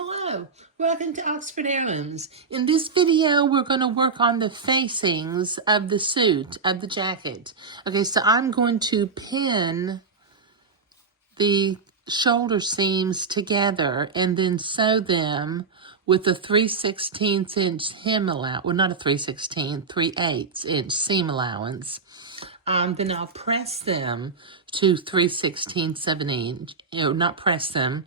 Hello, welcome to Oxford Heirlooms. In this video, we're going to work on the facings of the suit, of the jacket. Okay, so I'm going to pin the shoulder seams together and then sew them with a 3/16 inch hem allowance. Well, not a 3/16, 3/8 inch seam allowance. Then I'll press them to 3/16, 7 inch. Not press them.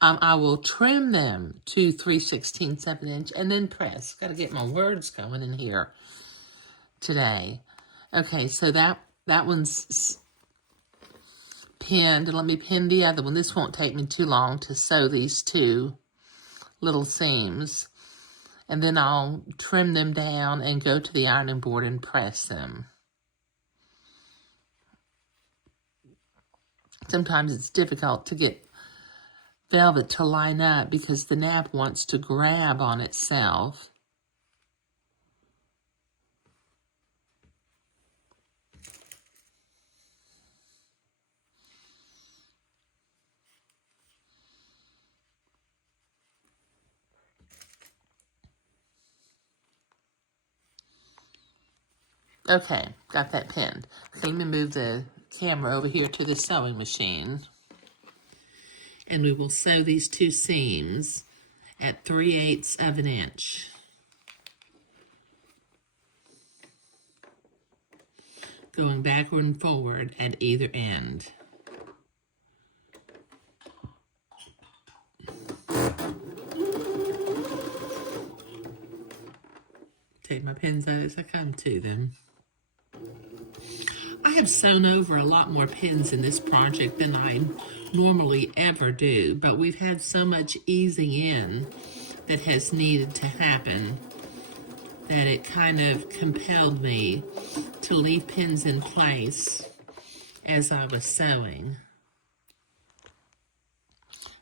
I will trim them to 3/16, 7 inch and then press. Got to get my words going in here today. Okay, so that one's pinned. Let me pin the other one. This won't take me too long to sew these two little seams. And then I'll trim them down and go to the ironing board and press them. Sometimes it's difficult to get velvet to line up because the nap wants to grab on itself. Okay, got that pinned. Okay, let me move the camera over here to the sewing machine. And we will sew these two seams at 3/8 of an inch. Going backward and forward at either end. Take my pins out as I come to them. I have sewn over a lot more pins in this project than I normally ever do, but we've had so much easing in that has needed to happen that it kind of compelled me to leave pins in place as I was sewing.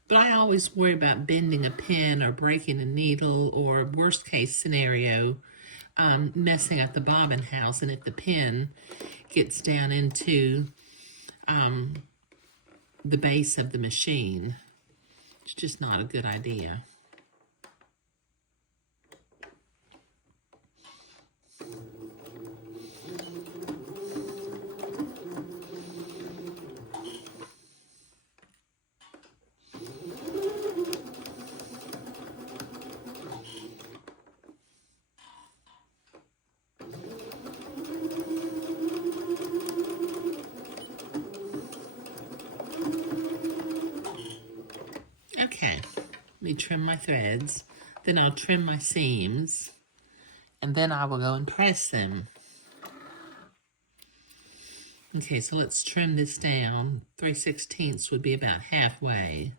But I always worry about bending a pin or breaking a needle or, worst case scenario, messing up the bobbin house, and if the pin gets down into the base of the machine, it's just not a good idea. Okay, let me trim my threads, then I'll trim my seams, and then I will go and press them. Okay, so let's trim this down. 3/16 would be about halfway.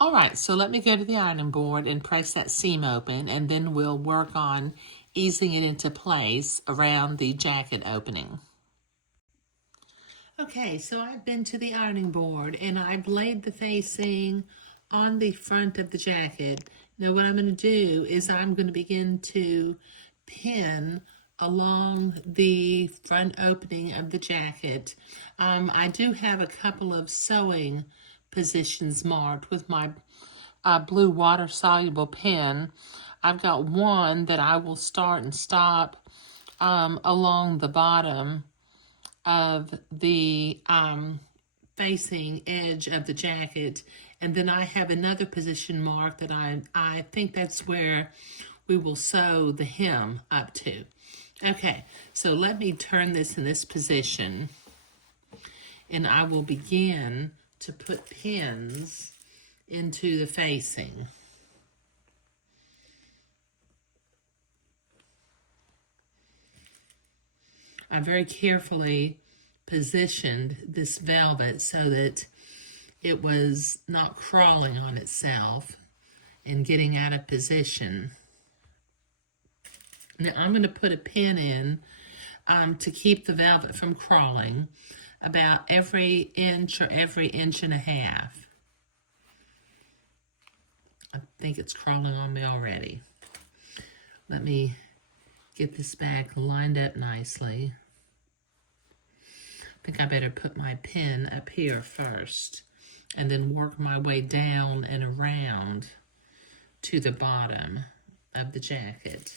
All right, so let me go to the ironing board and press that seam open, and then we'll work on easing it into place around the jacket opening. Okay, so I've been to the ironing board and I've laid the facing on the front of the jacket. Now what I'm going to do is I'm going to begin to pin along the front opening of the jacket. I do have a couple of sewing positions marked with my blue water-soluble pen. I've got one that I will start and stop along the bottom of the facing edge of the jacket, and then I have another position marked that I think that's where we will sew the hem up to. Okay, so let me turn this in this position, and I will begin to put pins into the facing. I very carefully positioned this velvet so that it was not crawling on itself and getting out of position. Now I'm going to put a pin in to keep the velvet from crawling. about every inch or every inch and a half. I think it's crawling on me already. Let me get this back lined up nicely. I think I better put my pin up here first and then work my way down and around to the bottom of the jacket.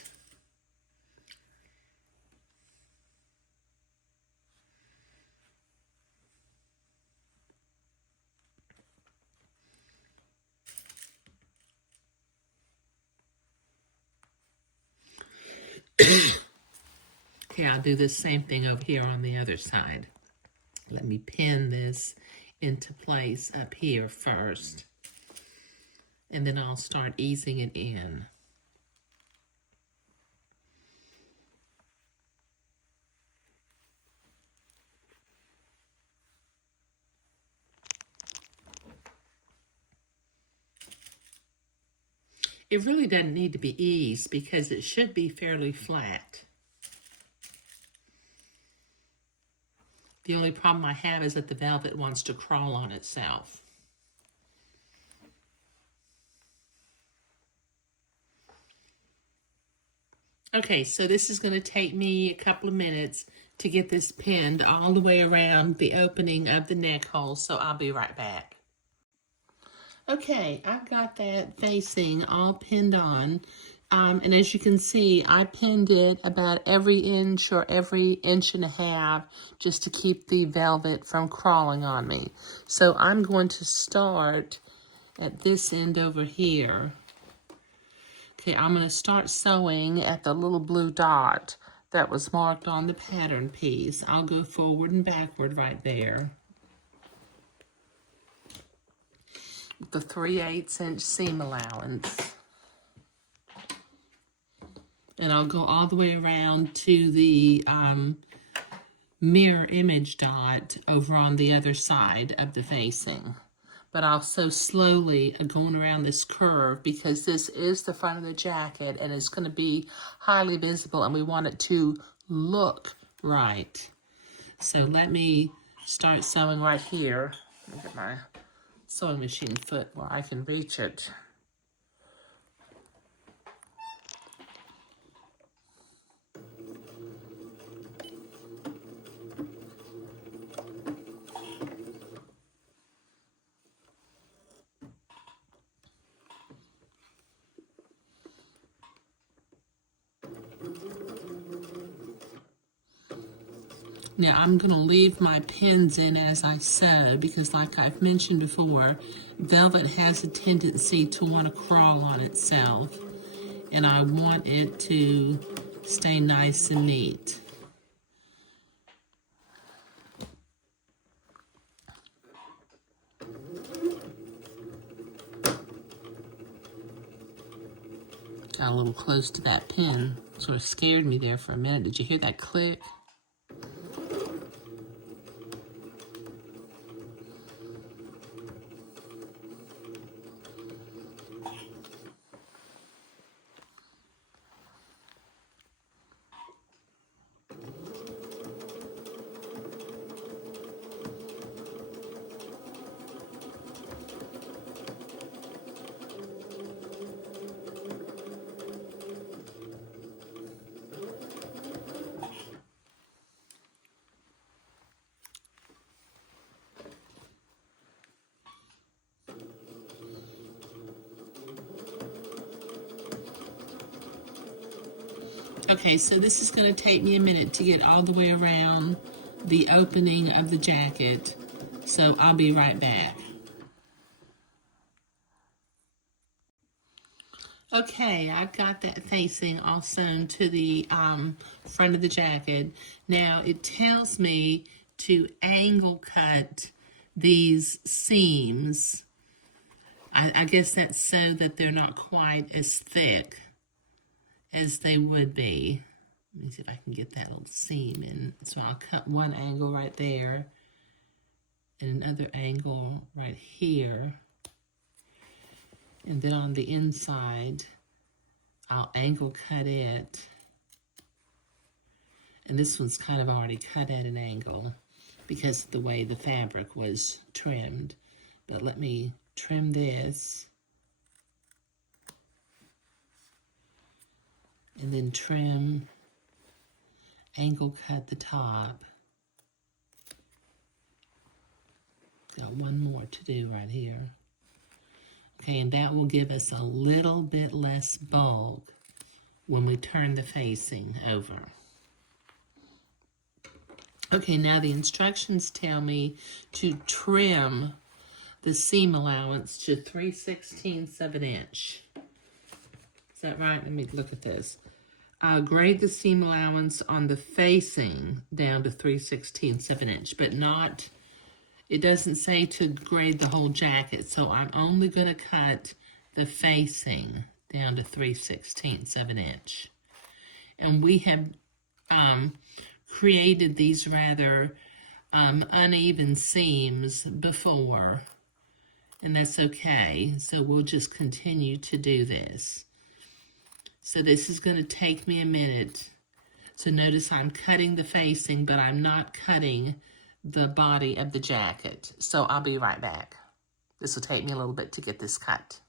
Okay, I'll do the same thing over here on the other side. Let me pin this into place up here first, and then I'll start easing it in. It really doesn't need to be eased because it should be fairly flat. The only problem I have is that the velvet wants to crawl on itself. Okay, so this is going to take me a couple of minutes to get this pinned all the way around the opening of the neck hole, so I'll be right back. Okay, I've got that facing all pinned on. And as you can see, I pinned it about every inch or every inch and a half just to keep the velvet from crawling on me. So I'm going to start at this end over here. Okay, I'm going to start sewing at the little blue dot that was marked on the pattern piece. I'll go forward and backward right there. The 3/8 inch seam allowance. And I'll go all the way around to the mirror image dot over on the other side of the facing. But I'll sew slowly going around this curve because this is the front of the jacket and it's going to be highly visible and we want it to look right. So let me start sewing right here. Let me get my sewing machine foot where I can reach it. Now I'm going to leave my pins in as I sew because like I've mentioned before, velvet has a tendency to want to crawl on itself and I want it to stay nice and neat. Got a little close to that pin, sort of scared me there for a minute. Did you hear that click? Okay, so this is going to take me a minute to get all the way around the opening of the jacket, so I'll be right back. Okay, I've got that facing all sewn to the front of the jacket. Now, it tells me to angle cut these seams. I guess that's so that they're not quite as thick as they would be. Let me see if I can get that little seam in. So I'll cut one angle right there and another angle right here. And then on the inside, I'll angle cut it. And this one's kind of already cut at an angle. because of the way the fabric was trimmed. But let me trim this. And then trim, angle cut the top. Got one more to do right here. Okay, and that will give us a little bit less bulk when we turn the facing over. Okay, now the instructions tell me to trim the seam allowance to 3/16 of an inch. Is that right? Let me look at this. Grade the seam allowance on the facing down to 3/16 of an inch, but not, it doesn't say to grade the whole jacket, so I'm only going to cut the facing down to 3/16 of an inch. And we have created these rather uneven seams before, and that's okay. So we'll just continue to do this. So this is going to take me a minute. So notice I'm cutting the facing, but I'm not cutting the body of the jacket. So I'll be right back. This will take me a little bit to get this cut.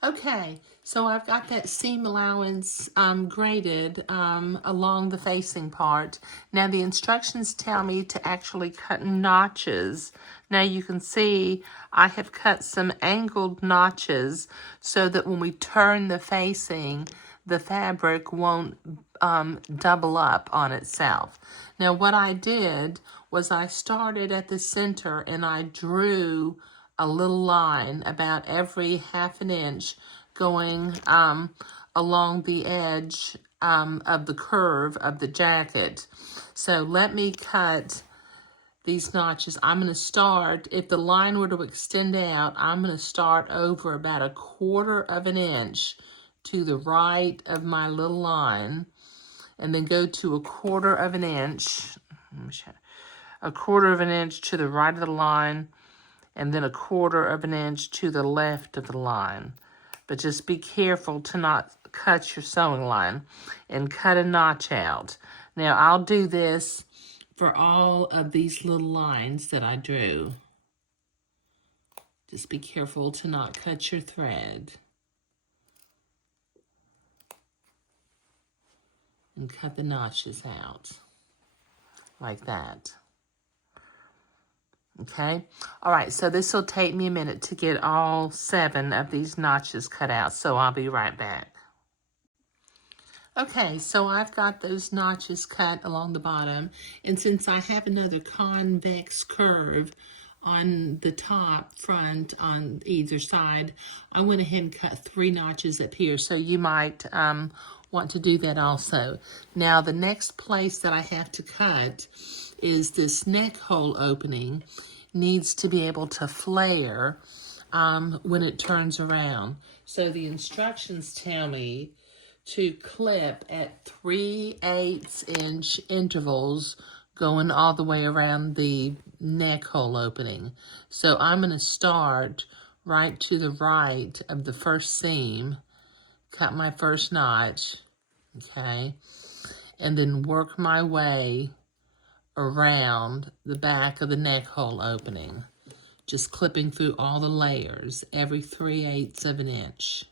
Okay, so I've got that seam allowance graded along the facing part. Now the instructions tell me to actually cut notches. Now you can see I have cut some angled notches so that when we turn the facing, the fabric won't double up on itself. Now what I did was I started at the center and I drew a little line about every half an inch going along the edge of the curve of the jacket. So let me cut these notches. I'm going to start, if the line were to extend out, I'm going to start over about 1/4 of an inch to the right of my little line, and then go to 1/4 of an inch, 1/4 of an inch to the right of the line, and then 1/4 of an inch to the left of the line. But just be careful to not cut your sewing line and cut a notch out. Now I'll do this for all of these little lines that I drew. Just be careful to not cut your thread. And cut the notches out like that. Okay, all right, so this will take me a minute to get all 7 of these notches cut out, so I'll be right back. Okay, so I've got those notches cut along the bottom, and since I have another convex curve on the top, front, on either side, I went ahead and cut 3 notches up here, so you might want to do that also. Now, the next place that I have to cut is this neck hole opening. Needs to be able to flare when it turns around. So the instructions tell me to clip at 3/8 inch intervals going all the way around the neck hole opening. So I'm going to start right to the right of the first seam, cut my first notch, okay, and then work my way around the back of the neck hole opening, just clipping through all the layers every 3/8 of an inch.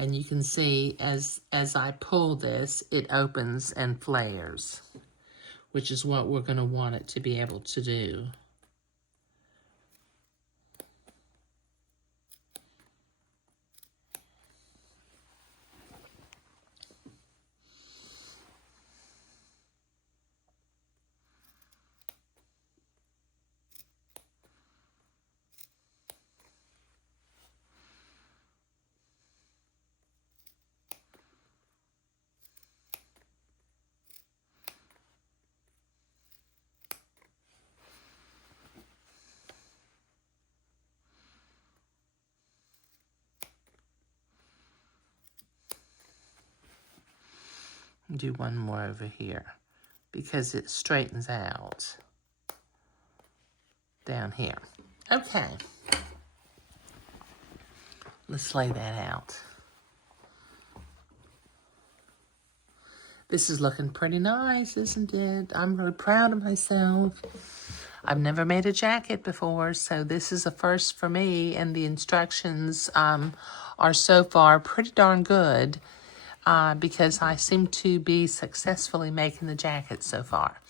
And you can see as I pull this, it opens and flares, which is what we're going to want it to be able to do. Do one more over here because it straightens out down here. Okay. Let's lay that out. This is looking pretty nice, isn't it? I'm really proud of myself. I've never made a jacket before, so this is a first for me, and the instructions are so far pretty darn good because I seem to be successfully making the jacket so far.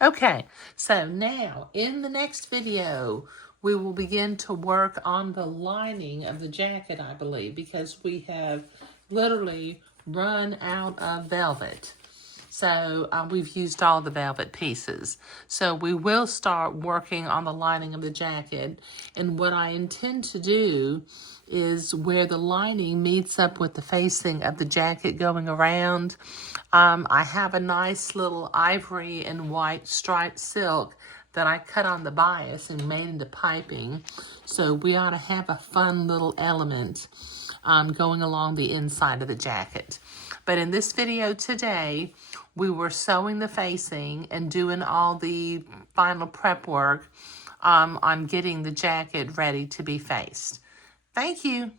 Okay, so now in the next video, we will begin to work on the lining of the jacket, I believe, because we have literally run out of velvet. So we've used all the velvet pieces. So we will start working on the lining of the jacket. And what I intend to do is where the lining meets up with the facing of the jacket going around. I have a nice little ivory and white striped silk that I cut on the bias and made into piping. So we ought to have a fun little element going along the inside of the jacket. But in this video today, we were sewing the facing and doing all the final prep work on getting the jacket ready to be faced. Thank you.